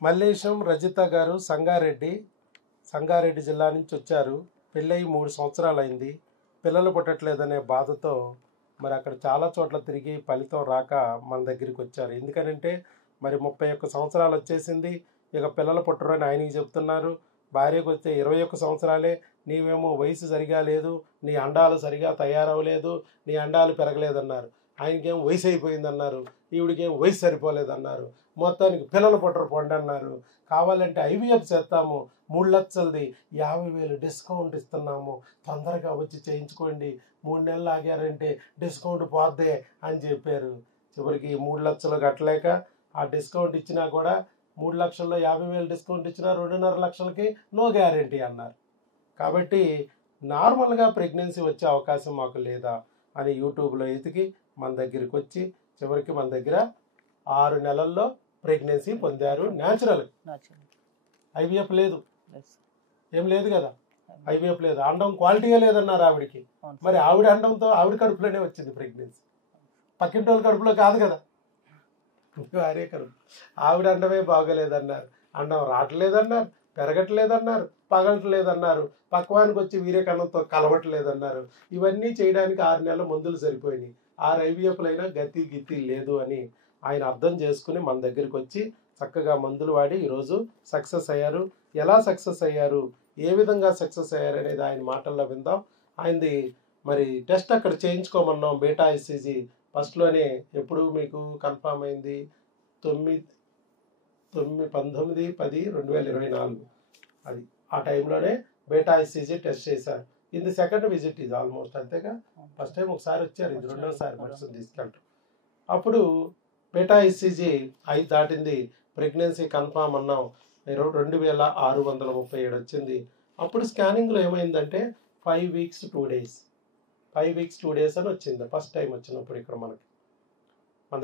మల్లేశం రజిత గారు సంగారెడ్డి జిల్లా నుంచి వచ్చారు. పెళ్ళయి 3 సంవత్సరాలు అయింది. పిల్లలు పుట్టట్లేదనే బాధతో మరి అక్కడ చాలా చోట్ల తిరిగి ఫలితం రాక మన దగ్గరికి వచ్చారు. ఎందుకనంటే మరి 31 సంవత్సరాలు వచ్చేసింది, ఇక పిల్లలు పుట్టరు అని ఆయనకి చెప్తున్నారు. భార్యకు వస్తే 21 సంవత్సరాలే, నీవేమో వయసు సరిగా లేదు, నీ అండాలు సరిగా తయారవలేదు, నీ అండాలు పెరగలేదన్నారు. ఆయనకేం వయసు అయిపోయిందన్నారు, ఈవిడికేం వయసు సరిపోలేదన్నారు. మొత్తానికి పిల్లలు పుట్టరు పొండి అన్నారు. కావాలంటే ఐవీఎఫ్ చేస్తాము, 3 లక్షలది 50,000 డిస్కౌంట్ ఇస్తున్నాము, తొందరగా వచ్చి చేయించుకోండి, 3 నెలలు ఆగారంటే డిస్కౌంట్ పోద్దే అని చెప్పారు. చివరికి 3 లక్షలు కట్టలేక ఆ డిస్కౌంట్ ఇచ్చినా కూడా 3 లక్షల్లో 50,000 డిస్కౌంట్ ఇచ్చినా 2.5 లక్షలకి నో గ్యారంటీ అన్నారు. కాబట్టి నార్మల్గా ప్రెగ్నెన్సీ వచ్చే అవకాశం మాకు లేదా అని యూట్యూబ్లో ఎతికి మన దగ్గరికి వచ్చి చివరికి మన దగ్గర 6 నెలల్లో ప్రెగ్నెన్సీ పొందారు. న్యాచురల్, ఐవీఎఫ్ లేదు, ఏం లేదు కదా, ఐవీఎఫ్ లేదు, అండం క్వాలిటీయే లేదన్నారు ఆవిడికి. మరి ఆవిడ అండంతో ఆవిడ కడుపులోనే వచ్చింది ప్రెగ్నెన్సీ, పక్కింటి వాళ్ళ కడుపులో కాదు కదా, భార్య కడుపు. ఆవిడ అండమే బాగోలేదన్నారు, అండం రావట్లేదన్నారు, పెరగట్లేదన్నారు, పగలట్లేదన్నారు, పక్వానికి వచ్చి వీర్యకణంతో కలవట్లేదన్నారు. ఇవన్నీ చేయడానికి 6 నెలల మందులు సరిపోయినాయి. 6 ఐవీఎఫ్లైనా గతి గితి లేదు అని ఆయన అర్థం చేసుకుని మన దగ్గరికి వచ్చి చక్కగా మందులు వాడి ఈరోజు సక్సెస్ అయ్యారు. ఎలా సక్సెస్ అయ్యారు, ఏ విధంగా సక్సెస్ అయ్యారు అనేది ఆయన మాటల్లో విందాం. ఆయనది మరి టెస్ట్ అక్కడ చేయించుకోమన్నాం, బీటా ఈసీజీ ఫస్ట్లోనే. ఎప్పుడు మీకు కన్ఫామ్ అయింది? 19/10/2024 అది ఆ టైంలోనే బీటా ఈసీజీ టెస్ట్ చేశారు. ఇది సెకండ్ విజిట్, ఇది ఆల్మోస్ట్ అంతేగా. ఫస్ట్ టైం ఒకసారి వచ్చారు, ఇది రెండోసారి మనిషిని తీసుకెళ్ళటం. అప్పుడు బీటా ఈసీజీ 5 దాటింది, ప్రెగ్నెన్సీ కన్ఫామ్ అన్నాం, 2637 వచ్చింది. అప్పుడు స్కానింగ్లో ఏమైందంటే 5 వీక్స్ 2 డేస్, 5 వీక్స్ 2 డేస్ అని వచ్చింది ఫస్ట్ టైం వచ్చినప్పుడు. ఇక్కడ మన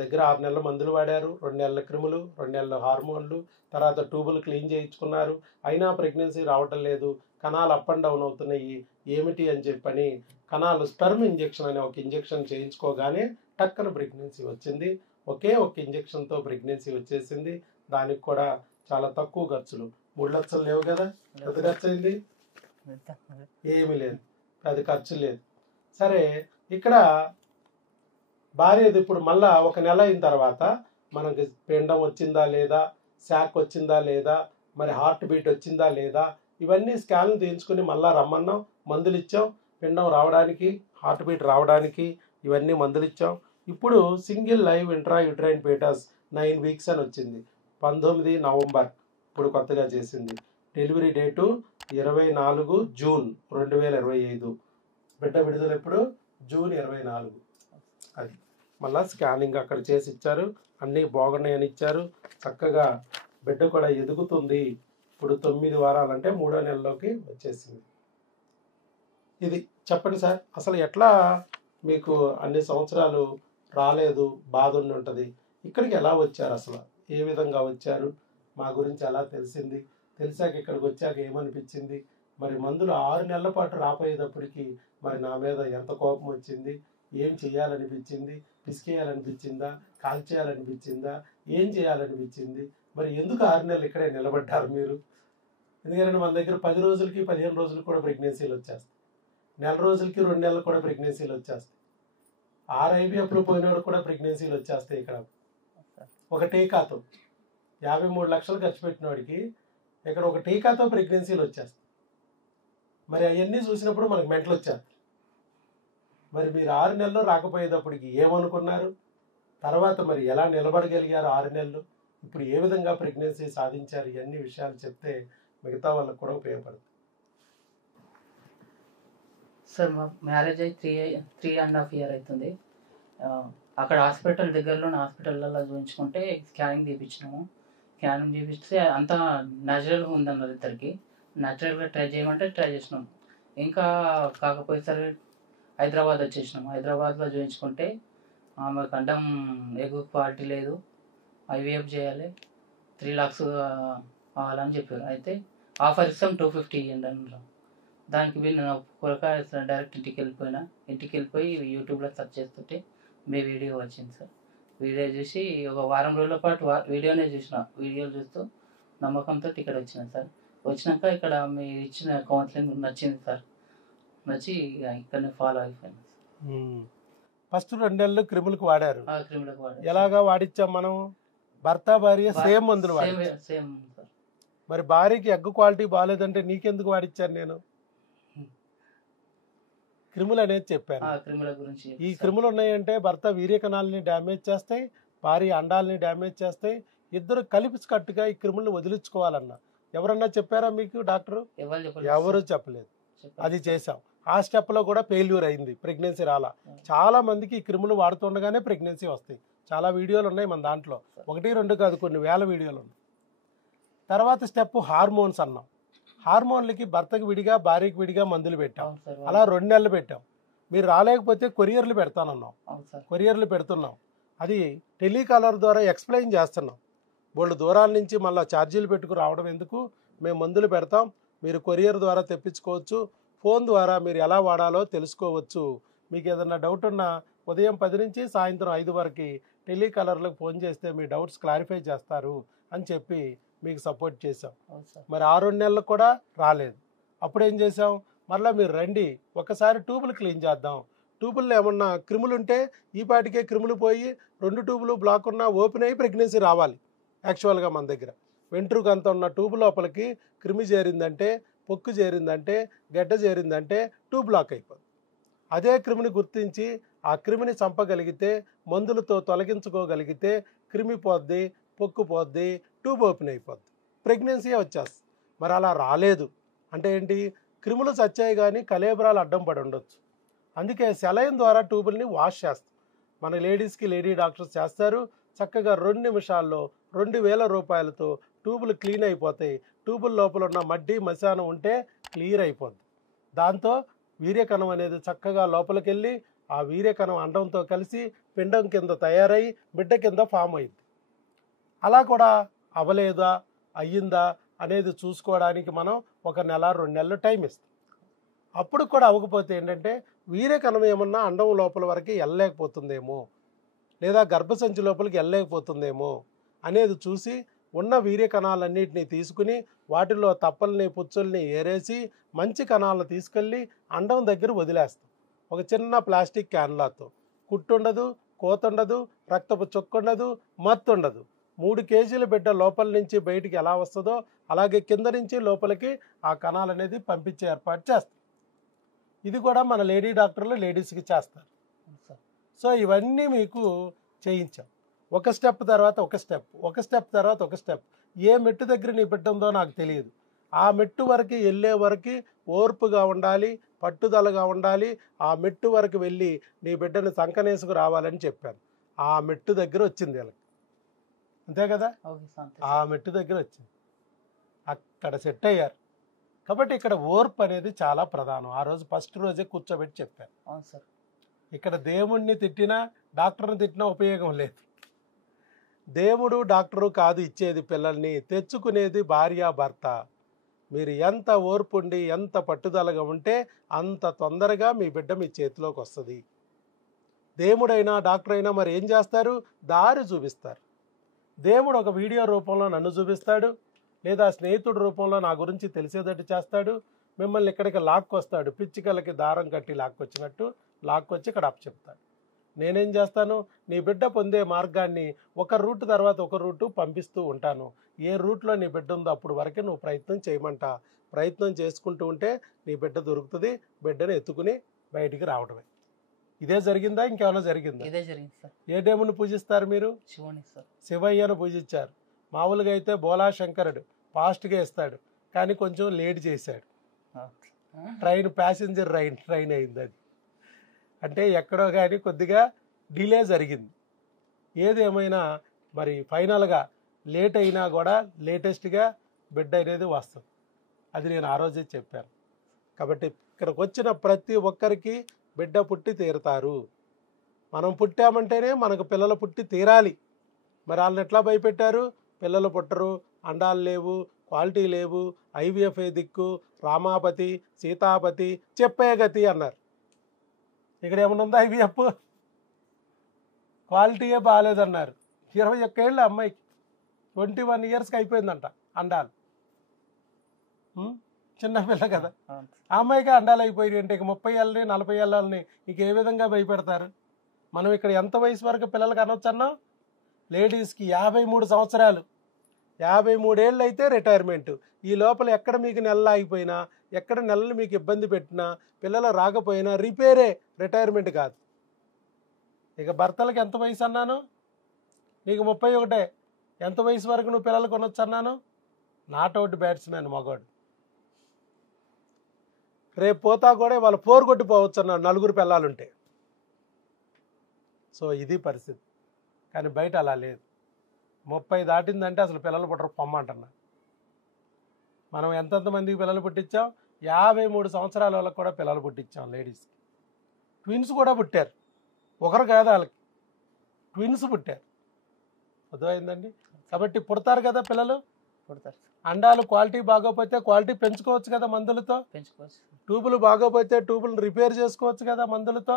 దగ్గర 6 నెలల మందులు వాడారు, 2 నెలల క్రిములు, 2 నెలల హార్మోన్లు, తర్వాత ట్యూబులు క్లీన్ చేయించుకున్నారు. అయినా ప్రెగ్నెన్సీ రావటం లేదు, కణాలు అప్ అండ్ డౌన్ అవుతున్నాయి, ఏమిటి అని చెప్పని కణాలు స్పెర్మ్ ఇంజెక్షన్ అనే ఒక ఇంజెక్షన్ చేయించుకోగానే టక్కన ప్రెగ్నెన్సీ వచ్చింది. ఒకే ఒక ఇంజెక్షన్తో ప్రెగ్నెన్సీ వచ్చేసింది. దానికి కూడా చాలా తక్కువ ఖర్చులు, 3 లక్షలు లేవు కదా, ఎంత ఖర్చు అయింది? ఏమీ లేదు, అది ఖర్చు లేదు. సరే, ఇక్కడ భార్యది ఇప్పుడు మళ్ళా 1 నెల అయిన తర్వాత మనకి పిండం వచ్చిందా లేదా, శాక్ వచ్చిందా లేదా, మరి హార్ట్ బీట్ వచ్చిందా లేదా, ఇవన్నీ స్కాన్లు తీయించుకుని మళ్ళా రమ్మన్నాం, మందులు ఇచ్చాం. పిండం రావడానికి, హార్ట్ బీట్ రావడానికి ఇవన్నీ మందులు ఇచ్చాం. ఇప్పుడు single live intra uterine foetus 9 weeks అని వచ్చింది. 19 నవంబర్ ఇప్పుడు కొత్తగా చేసింది. Delivery date 24 June 2025. బిడ్డ విడుదల ఎప్పుడు? జూన్ 24. అది మళ్ళీ స్కానింగ్ అక్కడ చేసి ఇచ్చారు, అన్నీ బాగున్నాయని ఇచ్చారు. చక్కగా బిడ్డ కూడా ఎదుగుతుంది. ఇప్పుడు 9 వారాలంటే 3వ నెలలోకి వచ్చేసింది. ఇది చెప్పండి సార్, అసలు ఎట్లా మీకు అన్ని సంవత్సరాలు రాలేదు, బాధ ఉండి ఉంటుంది, ఇక్కడికి ఎలా వచ్చారు, అసలు ఏ విధంగా వచ్చారు, మా గురించి ఎలా తెలిసింది, తెలిసాక ఇక్కడికి వచ్చాక ఏమనిపించింది, మరి మందులు 6 నెలల పాటు రాపోయేటప్పటికి మరి నా మీద ఎంత కోపం వచ్చింది, ఏం చేయాలనిపించింది, పిసికేయాలనిపించిందా, కాల్చేయాలనిపించిందా, ఏం చేయాలనిపించింది, మరి ఎందుకు 6 నెలలు ఇక్కడే నిలబడ్డారు మీరు? ఎందుకంటే మన దగ్గర 10 రోజులకి 15 రోజులకి కూడా ప్రెగ్నెన్సీలు వచ్చేస్తాయి, నెల రోజులకి 2 నెలలు కూడా ప్రెగ్నెన్సీలు వచ్చేస్తాయి. 6 ఐవీఎఫ్లు పోయినోడు కూడా ప్రెగ్నెన్సీలు వచ్చేస్తాయి. ఇక్కడ ఒక టీకాతో 53 లక్షలు ఖర్చు పెట్టిన వాడికి ఇక్కడ ఒక టీకాతో ప్రెగ్నెన్సీలు వచ్చేస్తాయి. మరి అవన్నీ చూసినప్పుడు మనకు మెంటలు వచ్చారు. మరి మీరు 6 నెలలు రాకపోయేటప్పటికి ఏమనుకున్నారు, తర్వాత మరి ఎలా నిలబడగలిగారు 6 నెలలు, ఇప్పుడు ఏ విధంగా ప్రెగ్నెన్సీ సాధించారు, ఇవన్నీ విషయాలు చెప్తే మిగతా వాళ్ళకు కూడా ఉపయోగపడుతుంది. సార్ మా మ్యారేజ్ అయ్యి 3.5 ఇయర్ అవుతుంది. అక్కడ హాస్పిటల్ దగ్గరలోని హాస్పిటల్లో చూపించుకుంటే స్కానింగ్ తీపించినాము. స్కానింగ్ తీపిస్తే అంతా న్యాచురల్గా ఉందన్నారు ఇద్దరికి. న్యాచురల్గా ట్రై చేయమంటే ట్రై చేసినాం. ఇంకా కాకపోయేసరికి హైదరాబాద్ వచ్చేసినాము. హైదరాబాద్లో చూపించుకుంటే ఆమె కంఠం ఎగు క్వాలిటీ లేదు, ఐవీఎఫ్ చేయాలి, 3 lakhs కావాలని చెప్పారు. అయితే ఆఫర్ ఇస్తాం 250 ఇవ్వండి అన్నారు. దానికి నేను కొరక డైరెక్ట్ ఇంటికి వెళ్ళిపోయి యూట్యూబ్లో సెర్చ్ చేస్తుంటే మీ వీడియో వచ్చింది సార్. వీడియో చూసి ఒక వారం రోజుల పాటు వీడియోనే చూసిన. వీడియోలు చూస్తూ నమ్మకంతో ఇక్కడ వచ్చిన సార్. వచ్చినాక ఇక్కడ మీరు ఇచ్చిన కౌన్సిలింగ్ నచ్చింది సార్. నచ్చి ఇక ఇక్కడనే ఫాలో అయిపోయాను. ఫస్ట్ 2 నెలలు క్రిములకు వాడారు. ఆ క్రిములకు వాడాను. ఎలాగా వాడిచ్చాం మనం? భర్త భార్య సేమ్ మందులు వాడి. Same sir. మరి భార్యకి ఎగ్ క్వాలిటీ బాగాలేదంటే నీకెందుకు వాడిచ్చాను నేను? క్రిములు అనేది చెప్పాను. క్రిముల గురించి ఈ క్రిములు ఉన్నాయంటే భర్త వీర్యకణాలని డ్యామేజ్ చేస్తాయి, భార్య అండాలని డ్యామేజ్ చేస్తాయి. ఇద్దరు కలిపి కట్టుగా ఈ క్రిములను వదిలించుకోవాలన్నా ఎవరన్నా చెప్పారా మీకు? డాక్టర్ ఎవరు చెప్పలేదు. అది చేసాం. ఆ స్టెప్లో కూడా ఫెయిల్యూర్ అయింది, ప్రెగ్నెన్సీ రాలా. చాలా మందికి ఈ క్రిములు వాడుతుండగానే ప్రెగ్నెన్సీ వస్తాయి. చాలా వీడియోలు ఉన్నాయి మన దాంట్లో, 1, 2 కాదు, కొన్ని వేల వీడియోలు ఉన్నాయి. తర్వాత స్టెప్ హార్మోన్స్ అన్నాం. హార్మోన్లకి భర్తకు విడిగా భార్యకి విడిగా మందులు పెట్టాం. అలా 2 నెలలు పెట్టాం. మీరు రాలేకపోతే కొరియర్లు పెడతానన్నాం. కొరియర్లు పెడుతున్నాం. అది టెలికాలర్ ద్వారా ఎక్స్ప్లెయిన్ చేస్తున్నాం. బోళ్ళు దూరాల నుంచి మళ్ళీ ఛార్జీలు పెట్టుకు రావడం ఎందుకు, మేము మందులు పెడతాం, మీరు కొరియర్ ద్వారా తెప్పించుకోవచ్చు, ఫోన్ ద్వారా మీరు ఎలా వాడాలో తెలుసుకోవచ్చు. మీకు ఏదన్నా డౌట్ ఉన్నా ఉదయం 10 నుంచి సాయంత్రం 5 వరకు టెలికాలర్లకు ఫోన్ చేస్తే మీ డౌట్స్ క్లారిఫై చేస్తారు అని చెప్పి మీకు సపోర్ట్ చేసాం. మరి 6 నెలలకు కూడా రాలేదు. అప్పుడు ఏం చేసాం? మళ్ళీ మీరు రండి, ఒకసారి ట్యూబులు క్లీన్ చేద్దాం. ట్యూబుల్లో ఏమన్నా క్రిములు ఉంటే ఈ పాటికే క్రిములు పోయి 2 ట్యూబులు బ్లాక్ ఉన్నా ఓపెన్ అయ్యి ప్రెగ్నెన్సీ రావాలి. యాక్చువల్గా మన దగ్గర వెంట్రుక అంత ఉన్న ట్యూబ్ లోపలికి క్రిమి చేరిందంటే, పొక్కు చేరిందంటే, గడ్డ చేరిందంటే ట్యూబ్ బ్లాక్ అయిపోతుంది. అదే క్రిమిని గుర్తించి ఆ క్రిమిని చంపగలిగితే, మందులతో తొలగించుకోగలిగితే క్రిమి పోద్ది, పొక్కు పోద్ది, ట్యూబ్ ఓపెన్ అయిపోద్ది, ప్రెగ్నెన్సీ వచ్చేస్తుంది. మరి అలా రాలేదు అంటే ఏంటి? క్రిములు చచ్చాయి కానీ కలేబరాలు అడ్డం పడి ఉండొచ్చు. అందుకే సెలైన్ ద్వారా ట్యూబుల్ని వాష్ చేస్తాం. మన లేడీస్కి లేడీ డాక్టర్స్ చేస్తారు. చక్కగా 2 నిమిషాల్లో 2000 రూపాయలతో ట్యూబులు క్లీన్ అయిపోతాయి. ట్యూబుల లోపల ఉన్న మడ్డి మశానం ఉంటే క్లియర్ అయిపోద్ది. దాంతో వీర్యకణం అనేది చక్కగా లోపలికి వెళ్ళి ఆ వీర్యకణం అండంతో కలిసి పిండం కింద తయారై బిడ్డ కింద ఫామ్ అయింది. అలా కూడా అవ్వలేదా, అయ్యిందా అనేది చూసుకోవడానికి మనం 1 నెల 2 నెలలు టైం ఇస్తాం. అప్పుడు కూడా అవ్వకపోతే ఏంటంటే వీర్యకణం ఏమన్నా అండం లోపల వరకు వెళ్ళలేకపోతుందేమో, లేదా గర్భసంచి లోపలికి వెళ్ళలేకపోతుందేమో అనేది చూసి ఉన్న వీర్యకణాలన్నింటినీ తీసుకుని వాటిలో తప్పల్ని పుచ్చుల్ని ఏరేసి మంచి కణాలను తీసుకెళ్ళి అండం దగ్గర వదిలేస్తాం. ఒక చిన్న ప్లాస్టిక్ క్యాన్లాతో. కుట్టుండదు, కోతుండదు, రక్తపు చొక్కుండదు, మత్తుండదు. 3 కేజీల బిడ్డ లోపల నుంచి బయటికి ఎలా వస్తుందో అలాగే కింద నుంచి లోపలికి ఆ కణాలు అనేది పంపించే ఏర్పాటు చేస్తాం. ఇది కూడా మన లేడీ డాక్టర్లు లేడీస్కి చేస్తారు. సో ఇవన్నీ మీకు చేయించాం. ఒక స్టెప్ తర్వాత ఒక స్టెప్, ఒక స్టెప్ తర్వాత ఒక స్టెప్. ఏ మెట్టు దగ్గర నీ బిడ్డ ఉందో నాకు తెలియదు. ఆ మెట్టు వరకు వెళ్ళే వరకు ఓర్పుగా ఉండాలి, పట్టుదలగా ఉండాలి. ఆ మెట్టు వరకు వెళ్ళి నీ బిడ్డను సంకనేసుకు రావాలని చెప్పాను. ఆ మెట్టు దగ్గర వచ్చింది వీళ్ళకి, అంతే కదా? ఆ మెట్టు దగ్గర వచ్చింది, అక్కడ సెట్ అయ్యారు. కాబట్టి ఇక్కడ ఓర్పు అనేది చాలా ప్రధానం. ఆ రోజు ఫస్ట్ రోజే కూర్చోబెట్టి చెప్పాను. ఇక్కడ దేవుణ్ణి తిట్టినా డాక్టర్ని తిట్టినా ఉపయోగం లేదు. దేవుడు డాక్టరు కాదు ఇచ్చేది పిల్లల్ని, తెచ్చుకునేది భార్య భర్త. మీరు ఎంత ఓర్పు ఉండి ఎంత పట్టుదలగా ఉంటే అంత తొందరగా మీ బిడ్డ మీ చేతిలోకి వస్తుంది. దేవుడైనా డాక్టర్ అయినా మరి ఏం చేస్తారు? దారి చూపిస్తారు. దేవుడు ఒక వీడియో రూపంలో నన్ను చూపిస్తాడు, లేదా స్నేహితుడి రూపంలో నా గురించి తెలిసేటట్టు చేస్తాడు. మిమ్మల్ని ఇక్కడికి లాక్కొస్తాడు, పిచ్చికలకి దారం కట్టి లాక్కొచ్చినట్టు లాక్కొచ్చి ఇక్కడ చెప్తాడు. నేనేం చేస్తాను? నీ బిడ్డ పొందే మార్గాన్ని ఒక రూట్ తర్వాత ఒక రూటు పంపిస్తూ ఉంటాను. ఏ రూట్లో నీ బిడ్డ ఉందో అప్పుడు వరకే నువ్వు ప్రయత్నం చేయమంటా. ప్రయత్నం చేసుకుంటూ ఉంటే నీ బిడ్డ దొరుకుతుంది. బిడ్డను ఎత్తుకుని బయటికి రావడమే. ఇదే జరిగిందా? ఇంకేమైనా జరిగిందా? ఇదే జరిగింది సార్. ఏ దేవుని పూజిస్తారు మీరు? శివుని సార్. శివయ్యను పూజించారు. మామూలుగా అయితే బోలా శంకరుడు ఫాస్ట్గా ఇస్తాడు, కానీ కొంచెం లేట్ చేశాడు. ట్రైన్ ప్యాసింజర్ ట్రైన్ అయింది అది. అంటే ఎక్కడో కానీ కొద్దిగా డిలే జరిగింది. ఏదేమైనా మరి ఫైనల్గా లేట్ అయినా కూడా లేటెస్ట్గా బిడ్డ అనేది వస్తుంది. అది నేను ఆ రోజే చెప్పాను. కాబట్టి ఇక్కడికి వచ్చిన ప్రతి ఒక్కరికి బిడ్డ పుట్టి తీరుతారు. మనం పుట్టామంటేనే మనకు పిల్లలు పుట్టి తీరాలి. మరి వాళ్ళని ఎట్లా భయపెట్టారు? పిల్లలు పుట్టరు, అండాలు లేవు, క్వాలిటీ లేవు, ఐవీఎఫ్ఏ దిక్కు, రామాపతి, సీతాపతి, చెప్పే గతి అన్నారు. ఇక్కడ ఏమన్నా ఐవీఎఫ్? క్వాలిటీయే బాగాలేదన్నారు. 21 ఏళ్ళ అమ్మాయికి 21 ఇయర్స్కి అయిపోయిందంట. అండాలు. చిన్న పిల్ల కదా, అవును. ఆ అమ్మాయికి అండాలు అయిపోయి అంటే ఇక 30 ఏళ్ళని 40 ఏళ్ళని ఇక ఏ విధంగా భయపెడతారు? మనం ఇక్కడ ఎంత వయసు వరకు పిల్లలకి అనొచ్చు అన్నాం? లేడీస్కి 53 సంవత్సరాలు, 53 ఏళ్ళు అయితే రిటైర్మెంట్. ఈ లోపల ఎక్కడ మీకు నెలలు ఆగిపోయినా, ఎక్కడ నెలలు మీకు ఇబ్బంది పెట్టినా, పిల్లలు రాకపోయినా రిపేరే, రిటైర్మెంట్ కాదు. ఇక భర్తలకు ఎంత వయసు అన్నాను? నీకు 31. ఎంత వయసు వరకు నువ్వు పిల్లలు కొనొచ్చు అన్నాను? నాట్ అవుట్ బ్యాట్స్మెన్ మగవాడు. రేపు పోతా కూడా వాళ్ళు 4 కొట్టిపోవచ్చు అన్నాడు 4 పిల్లలుంటే. సో ఇది పరిస్థితి. కానీ బయట అలా లేదు. 30 దాటిందంటే అసలు పిల్లలు పుట్టరు పొమ్మంటున్నా. మనం ఎంతమందికి పిల్లలు పుట్టించాం? 53 సంవత్సరాల వాళ్ళకి కూడా పిల్లలు పుట్టించాం. లేడీస్కి ట్విన్స్ కూడా పుట్టారు. ఒకరు కాదు, వాళ్ళకి ట్విన్స్ పుట్టారు. అర్థమైందండి? కాబట్టి పుడతారు కదా పిల్లలు. పుడతారు. అండాలు క్వాలిటీ బాగోపోతే క్వాలిటీ పెంచుకోవచ్చు కదా మందులతో. పెంచుకోవచ్చు. ట్యూబులు బాగోపోతే ట్యూబులు రిపేర్ చేసుకోవచ్చు కదా మందులతో.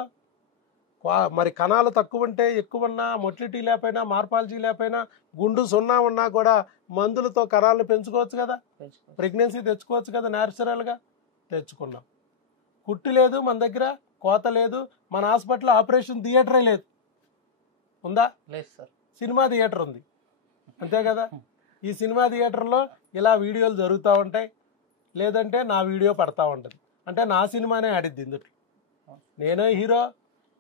మరి కణాలు తక్కువ ఉంటే, ఎక్కువ ఉన్నా, మొటిలిటీ లేకపోయినా, మార్పాలజీ లేకపోయినా, గుండు సున్నా ఉన్నా కూడా మందులతో కణాలను పెంచుకోవచ్చు కదా. ప్రెగ్నెన్సీ తెచ్చుకోవచ్చు కదా న్యాచురల్గా. తెచ్చుకున్నాం. కుట్టు లేదు మన దగ్గర, కోత లేదు. మన హాస్పిటల్లో ఆపరేషన్ థియేటరే లేదు. ఉందా? లేదు సార్. సినిమా థియేటర్ ఉంది, అంతే కదా. ఈ సినిమా థియేటర్లో ఇలా వీడియోలు జరుగుతూ ఉంటాయి, లేదంటే నా వీడియో పడతా ఉంటుంది. అంటే నా సినిమానే ఆడిద్ది ఇందులో. నేనే హీరో,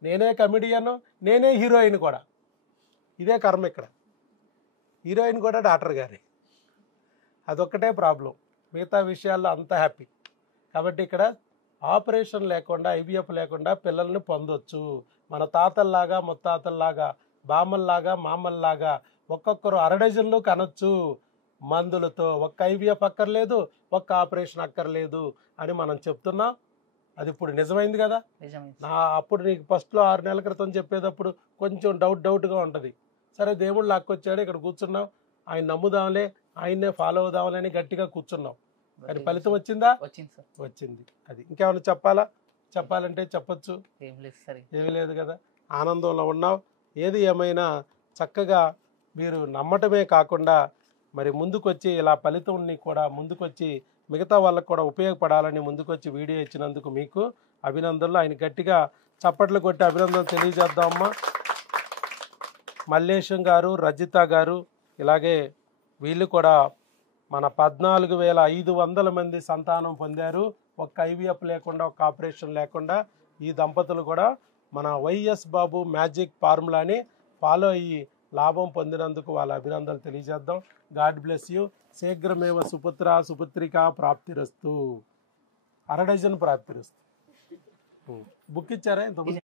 నేనే కమెడియన్, నేనే హీరోయిన్ కూడా. ఇదే కర్మ ఇక్కడ. హీరోయిన్ కూడా డాక్టర్ గారి. అదొక్కటే ప్రాబ్లం, మిగతా విషయాల్లో అంత హ్యాపీ. కాబట్టి ఇక్కడ ఆపరేషన్ లేకుండా, ఐవీఎఫ్ లేకుండా పిల్లల్ని పొందొచ్చు. మన తాతల్లాగా, ముత్తాతల్లాగా, బామ్మల్లాగా, మామల్లాగా ఒక్కొక్కరు 6 డజన్లు కనొచ్చు మందులతో. ఒక్క ఐవీఎఫ్ అక్కర్లేదు, ఒక్క ఆపరేషన్ అక్కర్లేదు అని మనం చెప్తున్నాం. అది ఇప్పుడు నిజమైంది కదా. అప్పుడు నీకు ఫస్ట్లో 6 నెలల క్రితం చెప్పేటప్పుడు కొంచెం డౌట్గా ఉంటుంది. సరే దేవుడు లాక్కొచ్చాడు, ఇక్కడ కూర్చున్నాం, ఆయన నమ్ముదాంలే, ఆయన్నే ఫాలో అవుదాంలే అని గట్టిగా కూర్చున్నాం. కానీ ఫలితం వచ్చిందా? వచ్చింది. అది ఇంకేమైనా చెప్పాలంటే చెప్పచ్చు. ఏమీ లేదు కదా. ఆనందంలో ఉన్నావు. ఏది ఏమైనా చక్కగా మీరు నమ్మటమే కాకుండా మరి ముందుకొచ్చి ఇలా ఫలితాన్ని కూడా ముందుకొచ్చి మిగతా వాళ్ళకు కూడా ఉపయోగపడాలని ముందుకొచ్చి వీడియో ఇచ్చినందుకు మీకు అభినందనలు. ఆయన గట్టిగా చప్పట్లు కొట్టి అభినందనలు తెలియజేద్దామమ్మా. మల్లేశం గారు, రజిత గారు, ఇలాగే వీళ్ళు కూడా మన 14,500 మంది సంతానం పొందారు. ఒక్క ఐవీఎఫ్ లేకుండా, ఒక్క ఆపరేషన్ లేకుండా. ఈ దంపతులు కూడా మన వైఎస్ బాబు మ్యాజిక్ ఫార్ములాని ఫాలో అయ్యి లాభం పొందినందుకు వాళ్ళ అభినందనలు తెలియజేద్దాం. God bless you. శీఘ్రమేవ సుపుత్ర సుపుత్రిక ప్రాప్తిరస్తు. 6 డజన్ ప్రాప్తిరస్తు. బుక్ ఇచ్చారా ఇంతకుముందు?